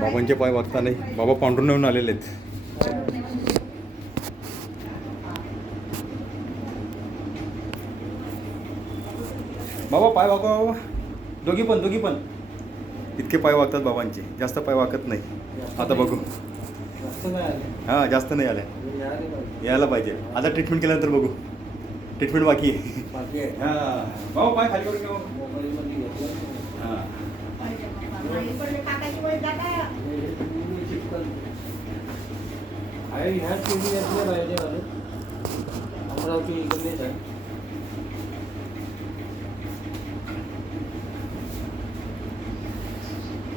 बाबांचे पाय वागता नाही. बाबा पांढरून आलेले आहेत. बाबा पाय वागवा बाबा. दोघी पण इतके पाय वागतात बाबांचे. जास्त पाय वागत नाही. आता बघू. हां जास्त नाही आल्या. यायला पाहिजे. आता ट्रीटमेंट केल्यानंतर बघू. ट्रीटमेंट बाकी आहे. हां बाबा पाय खाली करून घ्या. हां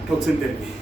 टॉक्सिन थेरपी.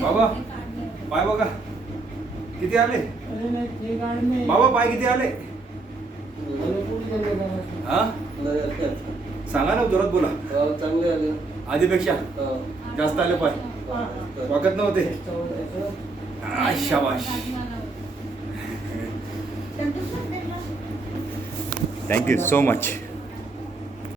बाबा पाय बघा किती आले. बाबा पाय किती आले. हा सांगा ना जोरात बोला. चांगले आले. आधीपेक्षा जास्त आले पाय. वागत नव्हते. शाबाश. Thank you so much.